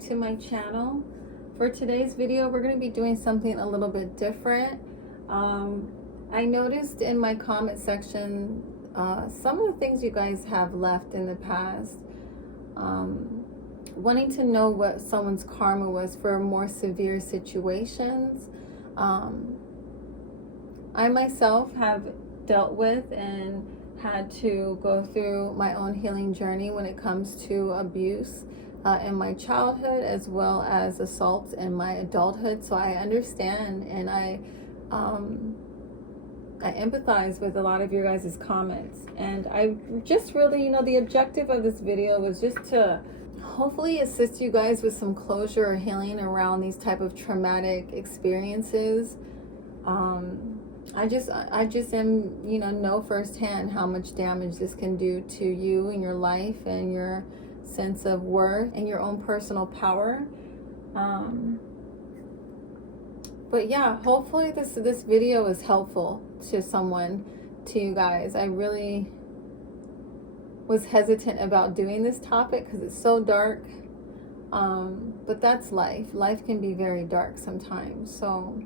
to my channel. For today's video, we're going to be doing something a little bit different. I noticed in my comment section some of the things you guys have left in the past, wanting to know what someone's karma was for more severe situations. I myself have dealt with and had to go through my own healing journey when it comes to abuse in my childhood, as well as assaults in my adulthood. So I understand, and I empathize with a lot of your guys' comments. And I just really, the objective of this video was just to hopefully assist you guys with some closure or healing around these type of traumatic experiences. I just am, know firsthand how much damage this can do to you and your life and your sense of worth and your own personal power. But yeah, hopefully this video is helpful to someone, to you guys. I really was hesitant about doing this topic because it's so dark. But that's life. Life can be very dark sometimes. So,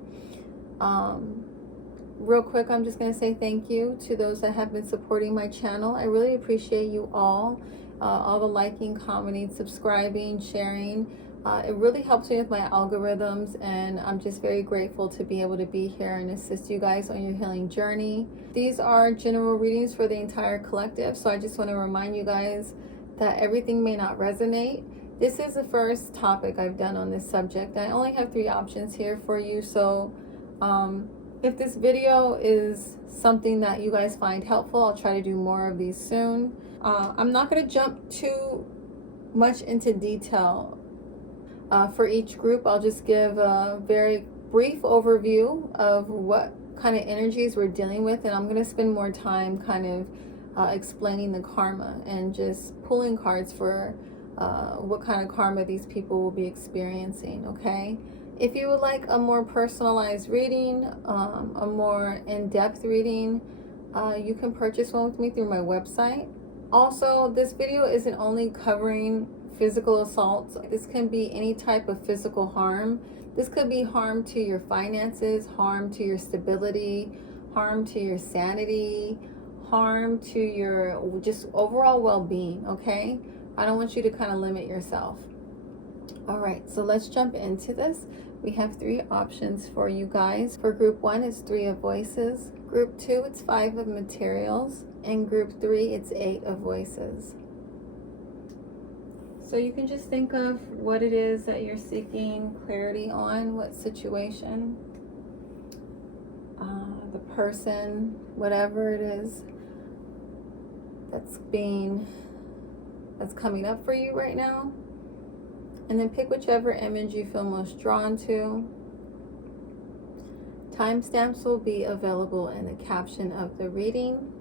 real quick, I'm just going to say thank you to those that have been supporting my channel. I really appreciate you all the liking, commenting, subscribing, sharing. It really helps me with my algorithms, and I'm just very grateful to be able to be here and assist you guys on your healing journey. These are general readings for the entire collective, so I just want to remind you guys that everything may not resonate. This is the first topic I've done on this subject. I only have 3 options here for you, so if this video is something that you guys find helpful, I'll try to do more of these soon. I'm not going to jump too much into detail for each group. I'll just give a very brief overview of what kind of energies we're dealing with, and I'm going to spend more time kind of explaining the karma and just pulling cards for what kind of karma these people will be experiencing, okay? If you would like a more personalized reading, a more in-depth reading, you can purchase one with me through my website. Also, this video isn't only covering physical assaults. This can be any type of physical harm. This could be harm to your finances, harm to your stability, harm to your sanity, harm to your just overall well-being, okay? I don't want you to kind of limit yourself. All right, so let's jump into this. We have 3 options for you guys. For group 1, it's 3 of voices. Group 2, it's 5 of materials. And group 3, it's 8 of voices. So you can just think of what it is that you're seeking clarity on, what situation, the person, whatever it is that's coming up for you right now. And then pick whichever image you feel most drawn to. Timestamps will be available in the caption of the reading.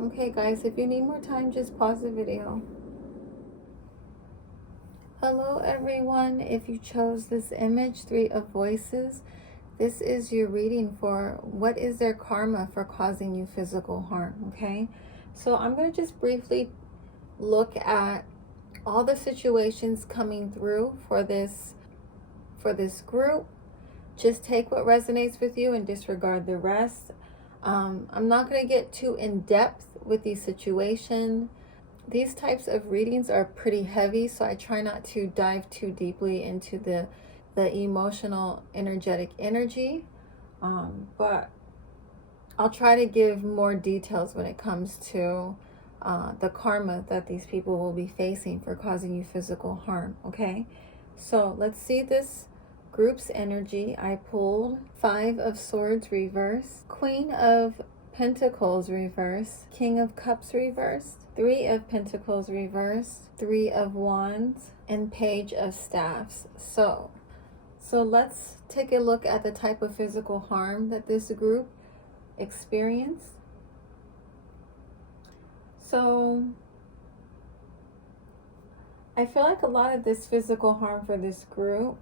Okay guys, if you need more time, just pause the video. Hello everyone. If you chose this image, 3 of voices, this is your reading for what is their karma for causing you physical harm, okay? So I'm going to just briefly look at all the situations coming through for this group. Just take what resonates with you and disregard the rest. I'm not going to get too in depth with these situations. These types of readings are pretty heavy, so I try not to dive too deeply into the emotional, energetic energy. But I'll try to give more details when it comes to the karma that these people will be facing for causing you physical harm, okay? So let's see this group's energy. I pulled 5 of Swords reverse, Queen of Pentacles reverse, King of Cups reversed, 3 of Pentacles reversed, 3 of Wands, and Page of Staffs. So let's take a look at the type of physical harm that this group experienced. So I feel like a lot of this physical harm for this group.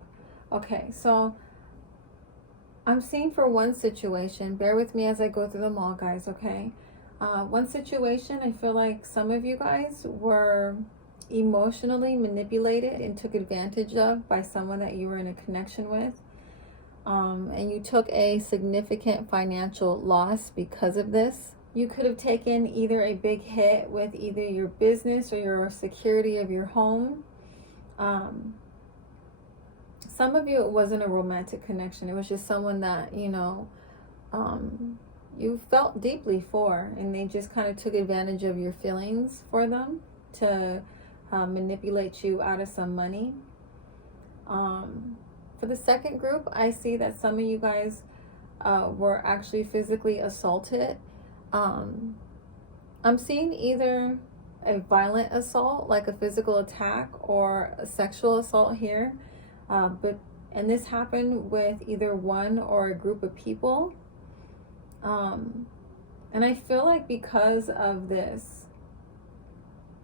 Okay, so I'm seeing for one situation, bear with me as I go through them all, guys, okay? One situation, I feel like some of you guys were emotionally manipulated and took advantage of by someone that you were in a connection with. And you took a significant financial loss because of this. You could have taken either a big hit with either your business or your security of your home. Some of you, it wasn't a romantic connection. It was just someone that, you felt deeply for, and they just kind of took advantage of your feelings for them to manipulate you out of some money. For the second group, I see that some of you guys were actually physically assaulted. I'm seeing either a violent assault, like a physical attack, or a sexual assault here. And this happened with either one or a group of people. And I feel like because of this,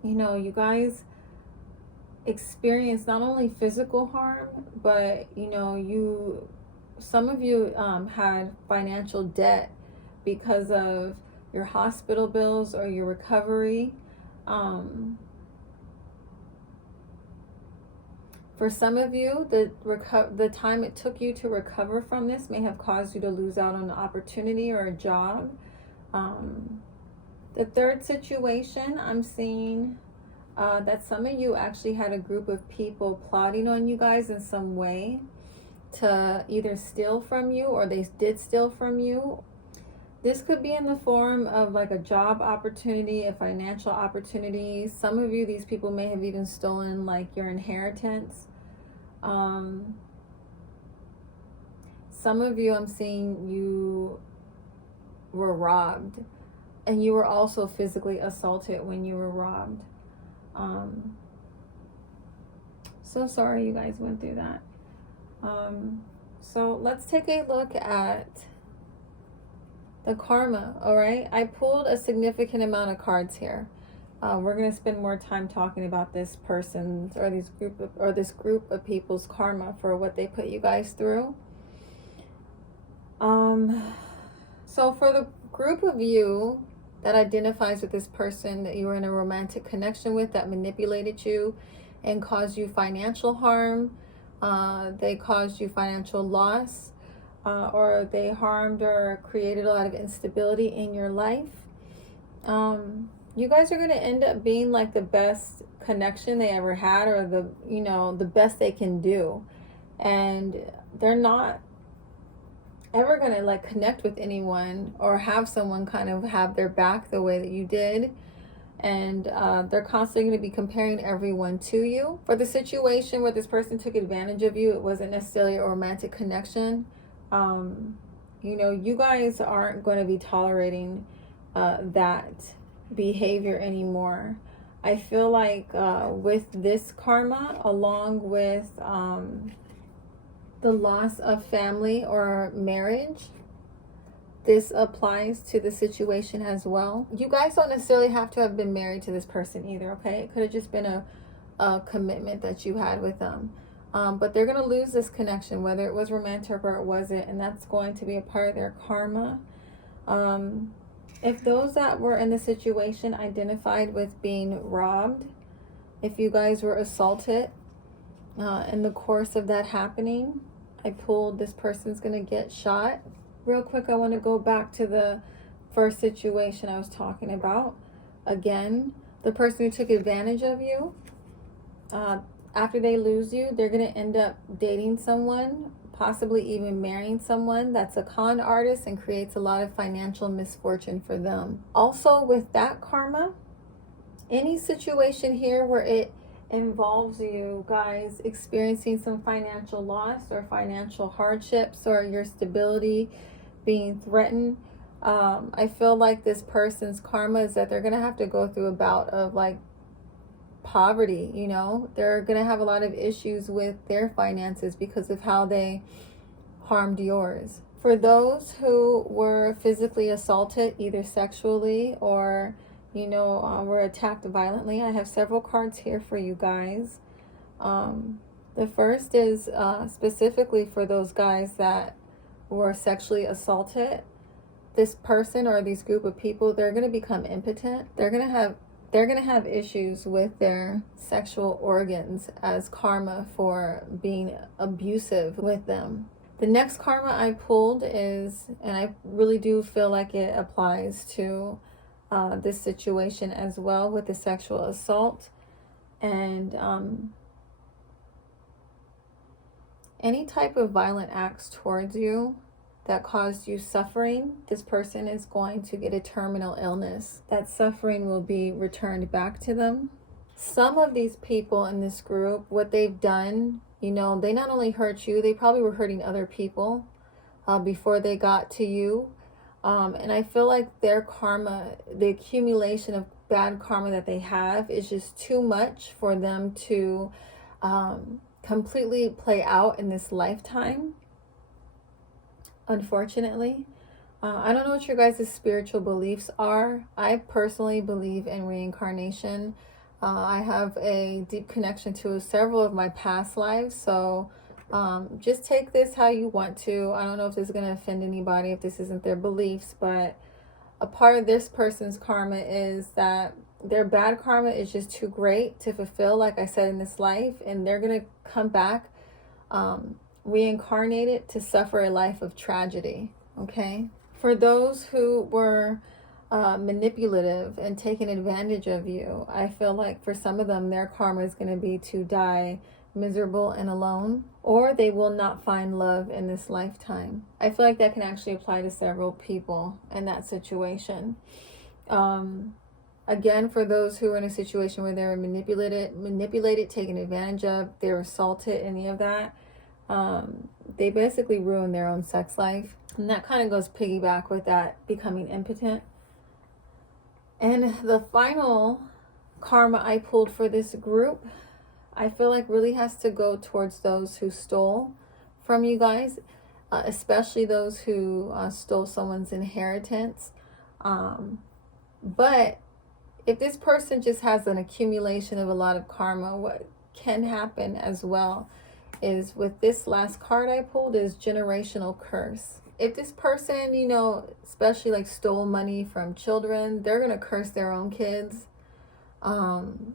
you guys experienced not only physical harm, but some of you had financial debt because of your hospital bills or your recovery. For some of you, the time it took you to recover from this may have caused you to lose out on an opportunity or a job. The third situation, I'm seeing that some of you actually had a group of people plotting on you guys in some way to either steal from you, or they did steal from you. This could be in the form of like a job opportunity, a financial opportunity. Some of you, these people may have even stolen like your inheritance. Some of you, I'm seeing you were robbed, and you were also physically assaulted when you were robbed. So sorry you guys went through that. So let's take a look at the karma. All right, I pulled a significant amount of cards here. We're going to spend more time talking about this person's or this group of people's karma for what they put you guys through. So for the group of you that identifies with this person that you were in a romantic connection with, that manipulated you and caused you financial harm, they caused you financial loss, or they harmed or created a lot of instability in your life. You guys are going to end up being like the best connection they ever had, or the best they can do. And they're not ever going to like connect with anyone or have someone kind of have their back the way that you did. And they're constantly going to be comparing everyone to you. For the situation where this person took advantage of you, it wasn't necessarily a romantic connection. You guys aren't going to be tolerating that behavior anymore. I feel like with this karma, along with the loss of family or marriage, this applies to the situation as well. You guys don't necessarily have to have been married to this person either, okay? It could have just been a commitment that you had with them. But they're going to lose this connection, whether it was romantic or it wasn't, and that's going to be a part of their karma. If those that were in the situation identified with being robbed, if you guys were assaulted in the course of that happening, I pulled this person's going to get shot. Real quick, I want to go back to the first situation I was talking about. Again, the person who took advantage of you, after they lose you, they're going to end up dating someone, possibly even marrying someone that's a con artist and creates a lot of financial misfortune for them. Also, with that karma, any situation here where it involves you guys experiencing some financial loss or financial hardships or your stability being threatened, I feel like this person's karma is that they're going to have to go through a bout of like poverty. They're going to have a lot of issues with their finances because of how they harmed yours. For those who were physically assaulted, either sexually or were attacked violently, I have several cards here for you guys. The first is specifically for those guys that were sexually assaulted. This person or these group of people, they're going to become impotent. They're going to have they're going to have issues with their sexual organs as karma for being abusive with them. The next karma I pulled is, and I really do feel like it applies to this situation as well with the sexual assault. And any type of violent acts towards you that caused you suffering, this person is going to get a terminal illness. That suffering will be returned back to them. Some of these people in this group, what they've done, you know, they not only hurt you, they probably were hurting other people before they got to you. And I feel like their karma, the accumulation of bad karma that they have is just too much for them to completely play out in this lifetime. Unfortunately, I don't know what your guys' spiritual beliefs are. I personally believe in reincarnation. I have a deep connection to several of my past lives. So just take this how you want to. I don't know if this is going to offend anybody, if this isn't their beliefs, but a part of this person's karma is that their bad karma is just too great to fulfill, like I said, in this life. And they're going to come back reincarnated to suffer a life of tragedy. Okay, for those who were manipulative and taking advantage of you, I feel like for some of them their karma is going to be to die miserable and alone, or they will not find love in this lifetime. I feel like that can actually apply to several people in that situation. Again, for those who are in a situation where they're manipulated, taken advantage of, they're assaulted, any of that, they basically ruin their own sex life. And that kind of goes piggyback with that becoming impotent. And the final karma I pulled for this group, I feel like really has to go towards those who stole from you guys, especially those who stole someone's inheritance. But if this person just has an accumulation of a lot of karma, what can happen as well is, with this last card I pulled, is generational curse. If this person, you know, especially like stole money from children, they're going to curse their own kids.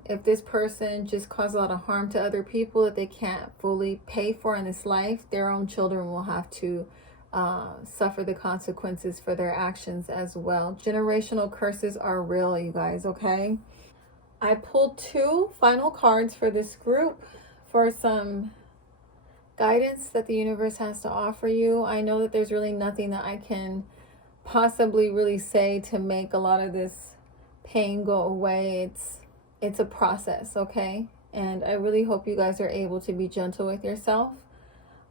If this person just caused a lot of harm to other people that they can't fully pay for in this life, their own children will have to suffer the consequences for their actions as well. Generational curses are real, you guys, okay? I pulled 2 final cards for this group for some guidance that the universe has to offer you. I know that there's really nothing that I can possibly really say to make a lot of this pain go away. It's a process, okay? And I really hope you guys are able to be gentle with yourself.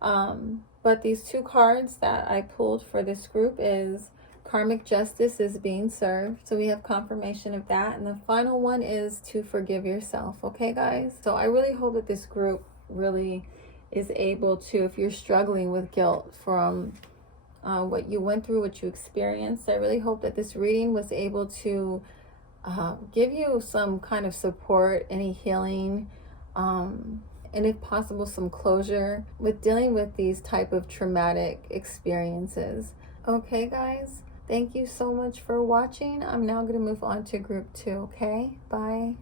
But these 2 cards that I pulled for this group is karmic justice is being served. So we have confirmation of that. And the final one is to forgive yourself, okay, guys? So I really hope that this group really is able to, if you're struggling with guilt from what you went through, what you experienced, I really hope that this reading was able to give you some kind of support, any healing, and if possible, some closure with dealing with these type of traumatic experiences. Okay, guys, thank you so much for watching. I'm now going to move on to group 2, okay? Bye.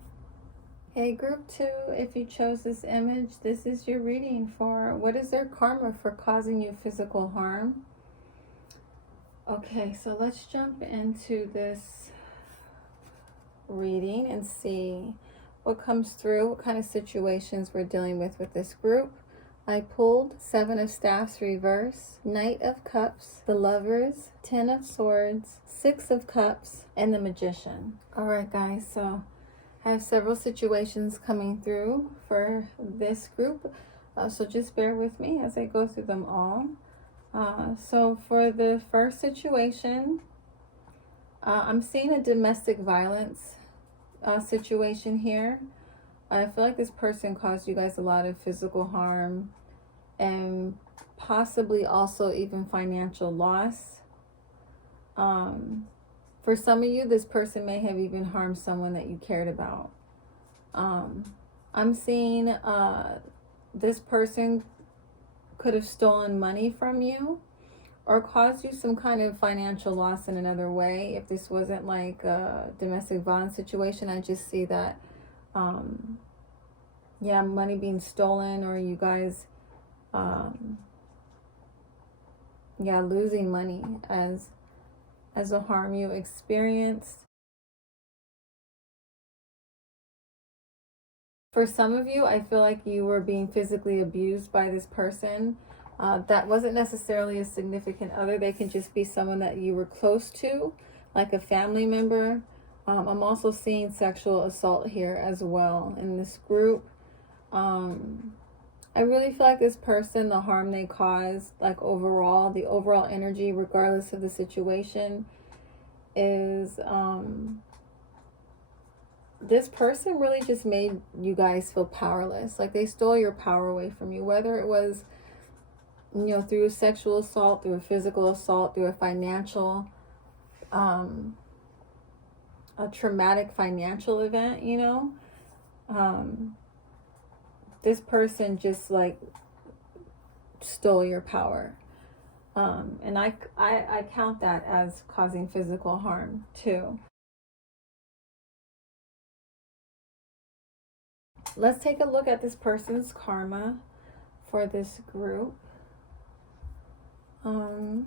Hey, group 2, if you chose this image, this is your reading for what is their karma for causing you physical harm. Okay, so let's jump into this reading and see what comes through, what kind of situations we're dealing with this group. I pulled 7 of Staffs reverse, Knight of Cups, the Lovers, 10 of Swords, 6 of Cups, and the Magician. All right, guys, so I have several situations coming through for this group, so just bear with me as I go through them all. So for the first situation, I'm seeing a domestic violence situation here. I feel like this person caused you guys a lot of physical harm and possibly also even financial loss. For some of you, this person may have even harmed someone that you cared about. I'm seeing this person could have stolen money from you, or caused you some kind of financial loss in another way. If this wasn't like a domestic violence situation, I just see that, yeah, money being stolen, or you guys, yeah, losing money as a harm you experienced. For some of you, I feel like you were being physically abused by this person. That wasn't necessarily a significant other. They can just be someone that you were close to, like a family member. I'm also seeing sexual assault here as well in this group. I really feel like this person, the harm they caused, like overall, the overall energy, regardless of the situation, is this person really just made you guys feel powerless. Like they stole your power away from you, whether it was, you know, through a sexual assault, through a physical assault, through a financial, a traumatic financial event, you know. This person just like stole your power. And I count that as causing physical harm too. Let's take a look at this person's karma for this group. For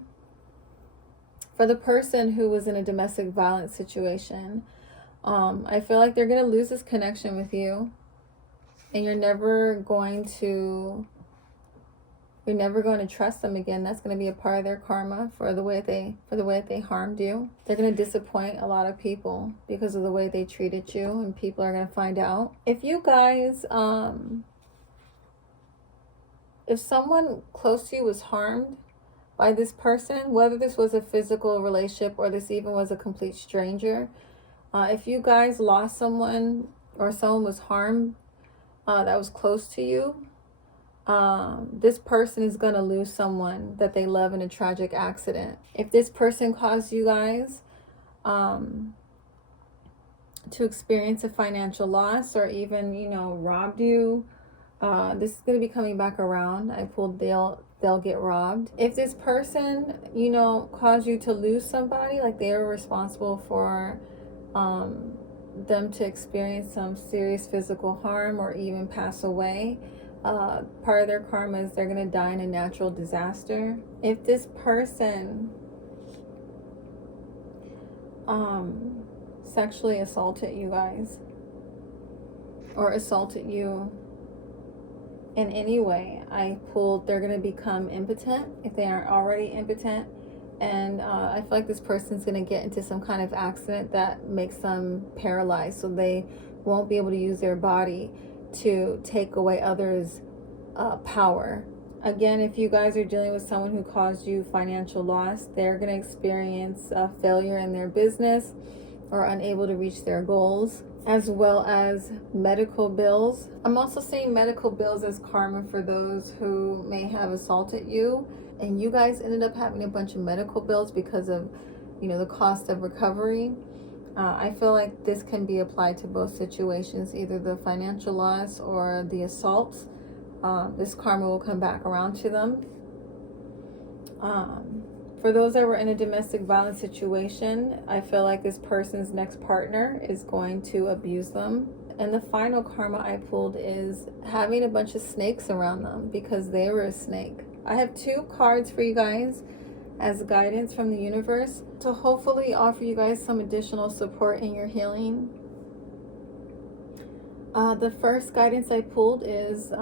the person who was in a domestic violence situation, I feel like they're going to lose this connection with you, and you're never going to trust them again. That's going to be a part of their karma for the way they harmed you. They're going to disappoint a lot of people because of the way they treated you, and people are going to find out. If you guys, if someone close to you was harmed by this person, whether this was a physical relationship or this even was a complete stranger, if you guys lost someone or someone was harmed that was close to you, this person is going to lose someone that they love in a tragic accident. If this person caused you guys to experience a financial loss, or even, you know, robbed you, this is going to be coming back around. I pulled they'll get robbed. If this person, you know, caused you to lose somebody, like they were responsible for them to experience some serious physical harm or even pass away, part of their karma is they're going to die in a natural disaster. If this person sexually assaulted you guys, or assaulted you in any way, I pulled they're going to become impotent if they aren't already impotent. And I feel like this person's going to get into some kind of accident that makes them paralyzed, so they won't be able to use their body to take away others' power. Again, if you guys are dealing with someone who caused you financial loss, they're going to experience failure in their business or unable to reach their goals, as well as medical bills. I'm also seeing medical bills as karma for those who may have assaulted you, and you guys ended up having a bunch of medical bills because of, you know, the cost of recovery. I feel like this can be applied to both situations, either the financial loss or the assaults. This karma will come back around to them. For those that were in a domestic violence situation, I feel like this person's next partner is going to abuse them. And the final karma I pulled is having a bunch of snakes around them because they were a snake. I have 2 cards for you guys as guidance from the universe to hopefully offer you guys some additional support in your healing. The first guidance I pulled is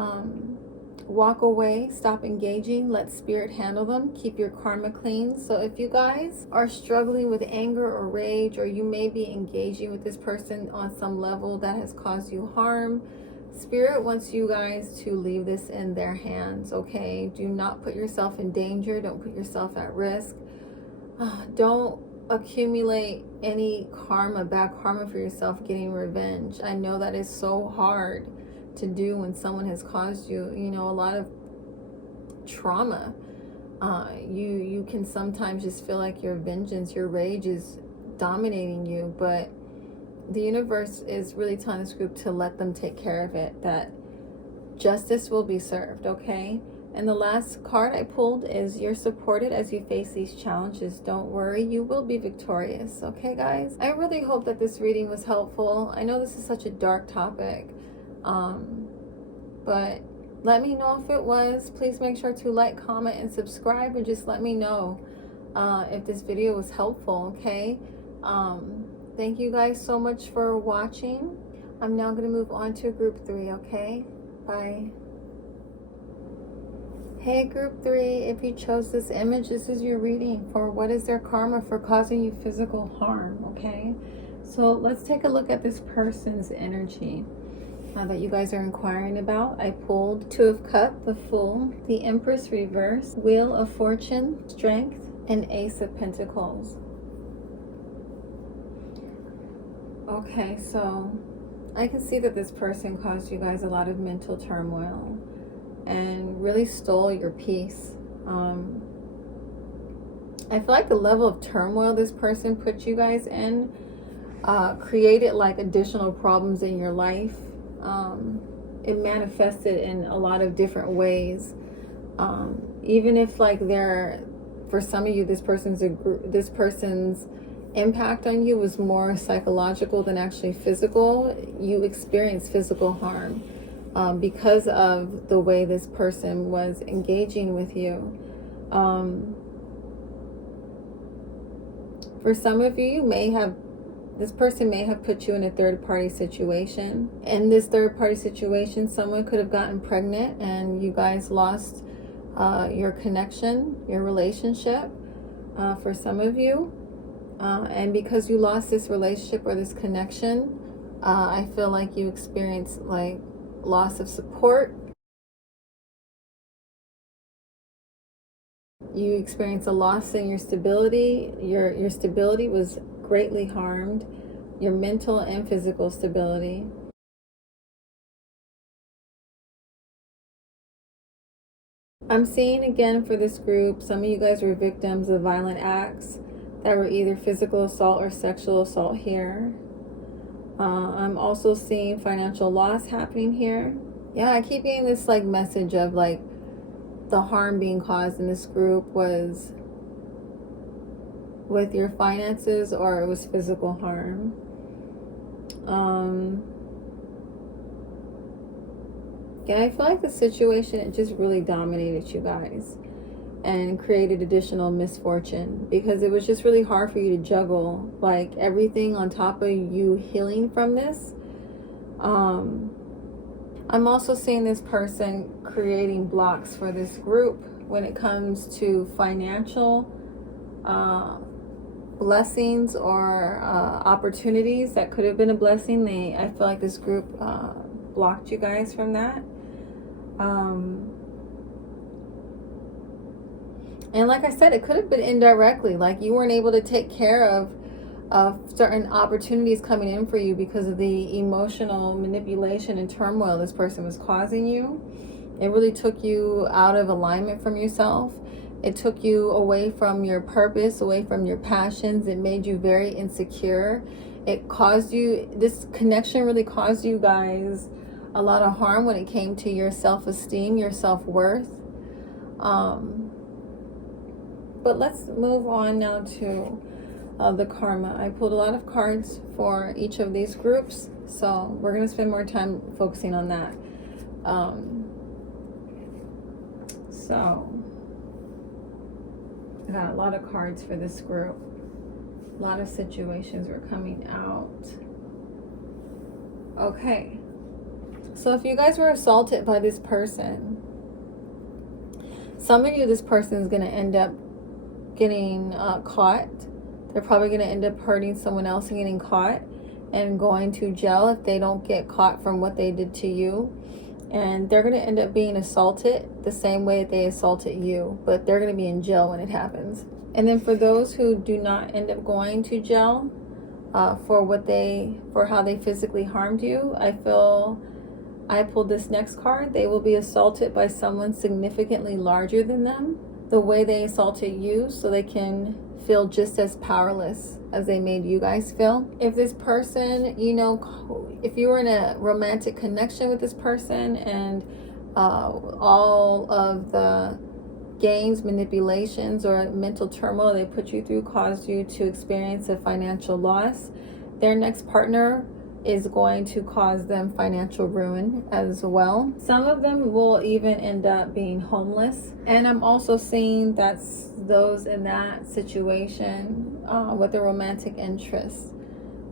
walk away, stop engaging, let spirit handle them, keep your karma clean. So if you guys are struggling with anger or rage, or you may be engaging with this person on some level that has caused you harm, spirit wants you guys to leave this in their hands, okay? Do not put yourself in danger. Don't put yourself at risk. Don't accumulate any karma, bad karma for yourself, getting revenge. I know that is so hard to do when someone has caused you, you know, a lot of trauma. You can sometimes just feel like your vengeance, your rage is dominating you, but the universe is really telling this group to let them take care of it, that justice will be served, okay? And the last card I pulled is you're supported as you face these challenges. Don't worry, you will be victorious. Okay, guys? I really hope that this reading was helpful. I know this is such a dark topic, but let me know if it was. Please make sure to like, comment, and subscribe, and just let me know if this video was helpful, okay? Thank you guys so much for watching. I'm now going to move on to group 3, okay? Bye. Hey group 3, if you chose this image, this is your reading for what is their karma for causing you physical harm, okay? So let's take a look at this person's energy that you guys are inquiring about. I pulled 2 of Cups, the Fool, the Empress reverse, Wheel of Fortune, Strength, and Ace of Pentacles. Okay, so I can see that this person caused you guys a lot of mental turmoil and really stole your peace. I feel like the level of turmoil this person put you guys in created like additional problems in your life. It manifested in a lot of different ways. Even if like for some of you, this person's impact on you was more psychological than actually physical, you experienced physical harm because of the way this person was engaging with you. For some of you, this person may have put you in a third-party situation. In this third-party situation, someone could have gotten pregnant and you guys lost your connection, your relationship, for some of you. And because you lost this relationship or this connection, I feel like you experienced like loss of support. You experienced a loss in your stability. Your stability was greatly harmed. Your mental and physical stability. I'm seeing again for this group, some of you guys were victims of violent acts that were either physical assault or sexual assault here. I'm also seeing financial loss happening here. Yeah, I keep getting this like message of like the harm being caused in this group was with your finances or it was physical harm. Yeah, I feel like the situation, it just really dominated you guys and created additional misfortune because it was just really hard for you to juggle like everything on top of you healing from this. I'm also seeing this person creating blocks for this group when it comes to financial blessings or opportunities that could have been a blessing. I feel like this group blocked you guys from that. And like I said, it could have been indirectly, like you weren't able to take care of certain opportunities coming in for you because of the emotional manipulation and turmoil this person was causing you. It really took you out of alignment from yourself. It took you away from your purpose, away from your passions. It made you very insecure. It caused you, this connection really caused you guys a lot of harm when it came to your self-esteem, your self-worth. But let's move on now to the karma. I pulled a lot of cards for each of these groups, so we're going to spend more time focusing on that. So I got a lot of cards for this group. A lot of situations were coming out. Okay. So if you guys were assaulted by this person, some of you, this person is going to end up getting caught. They're probably going to end up hurting someone else and getting caught and going to jail if they don't get caught from what they did to you. And they're going to end up being assaulted the same way they assaulted you, but they're going to be in jail when it happens. And then for those who do not end up going to jail for how they physically harmed you, I pulled this next card. They will be assaulted by someone significantly larger than them, the way they assaulted you, so they can feel just as powerless as they made you guys feel. If this person, if you were in a romantic connection with this person and all of the gains, manipulations, or mental turmoil they put you through caused you to experience a financial loss. Their next partner is going to cause them financial ruin as well. Some of them will even end up being homeless. And I'm also seeing that's those in that situation with a romantic interest.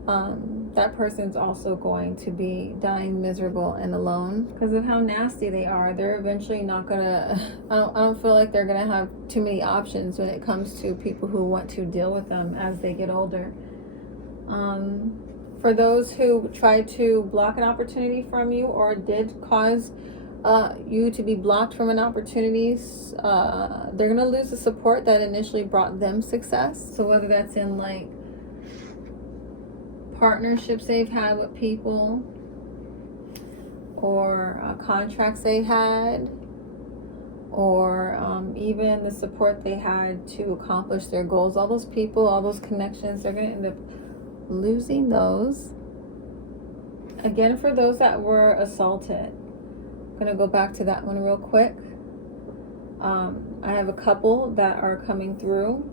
That person's also going to be dying miserable and alone because of how nasty they are. They're eventually not gonna, I don't feel like they're gonna have too many options when it comes to people who want to deal with them as they get older. For those who tried to block an opportunity from you or did cause you to be blocked from an opportunity, they're gonna lose the support that initially brought them success. So whether that's in like partnerships they've had with people or contracts they had, or even the support they had to accomplish their goals, all those people, all those connections, they're going to end up losing those. Again, for those that were assaulted, I'm going to go back to that one real quick. I have a couple that are coming through.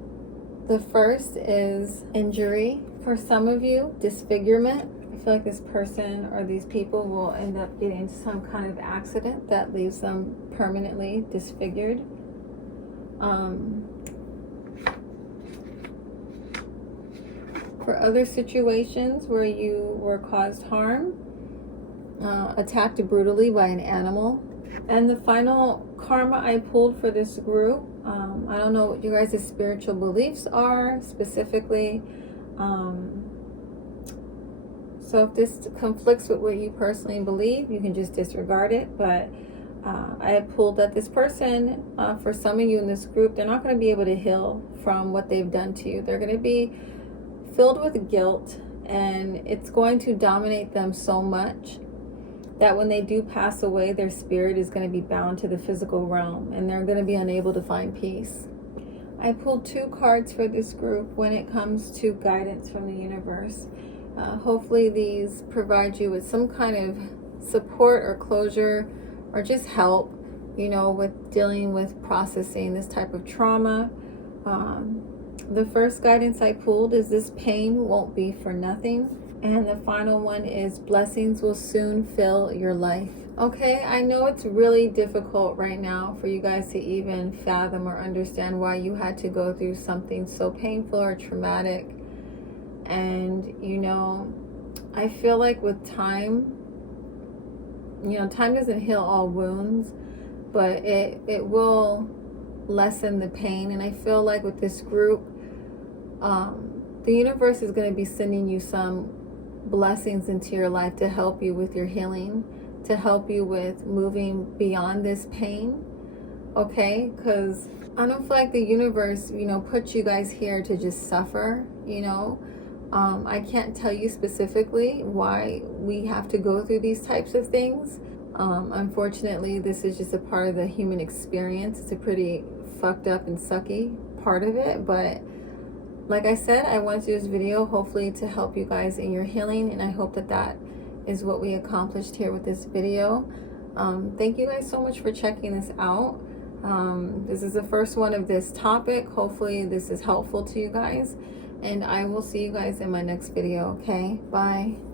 The first is injury. For some of you, disfigurement. I feel like this person or these people will end up getting some kind of accident that leaves them permanently disfigured. For other situations where you were caused harm, attacked brutally by an animal. And the final karma I pulled for this group, I don't know what you guys' spiritual beliefs are specifically. So if this conflicts with what you personally believe, you can just disregard it. But I have pulled that this person, for some of you in this group, they're not going to be able to heal from what they've done to you. They're going to be filled with guilt, and it's going to dominate them so much that when they do pass away, their spirit is going to be bound to the physical realm, and they're going to be unable to find peace. I pulled 2 cards for this group when it comes to guidance from the universe. Hopefully these provide you with some kind of support or closure or just help, with dealing with processing this type of trauma. The first guidance I pulled is this pain won't be for nothing. And the final one is blessings will soon fill your life. Okay, I know it's really difficult right now for you guys to even fathom or understand why you had to go through something so painful or traumatic. And, I feel like with time, time doesn't heal all wounds, but it will lessen the pain. And I feel like with this group, the universe is going to be sending you some blessings into your life to help you with your healing, to help you with moving beyond this pain. Okay, because I don't feel like the universe, put you guys here to just suffer. I can't tell you specifically why we have to go through these types of things. Unfortunately, this is just a part of the human experience. It's a pretty fucked up and sucky part of it, but like I said, I want to do this video hopefully to help you guys in your healing, and I hope that is what we accomplished here with this video. Thank you guys so much for checking this out. This is the first one of this topic. Hopefully this is helpful to you guys, and I will see you guys in my next video. Okay, bye.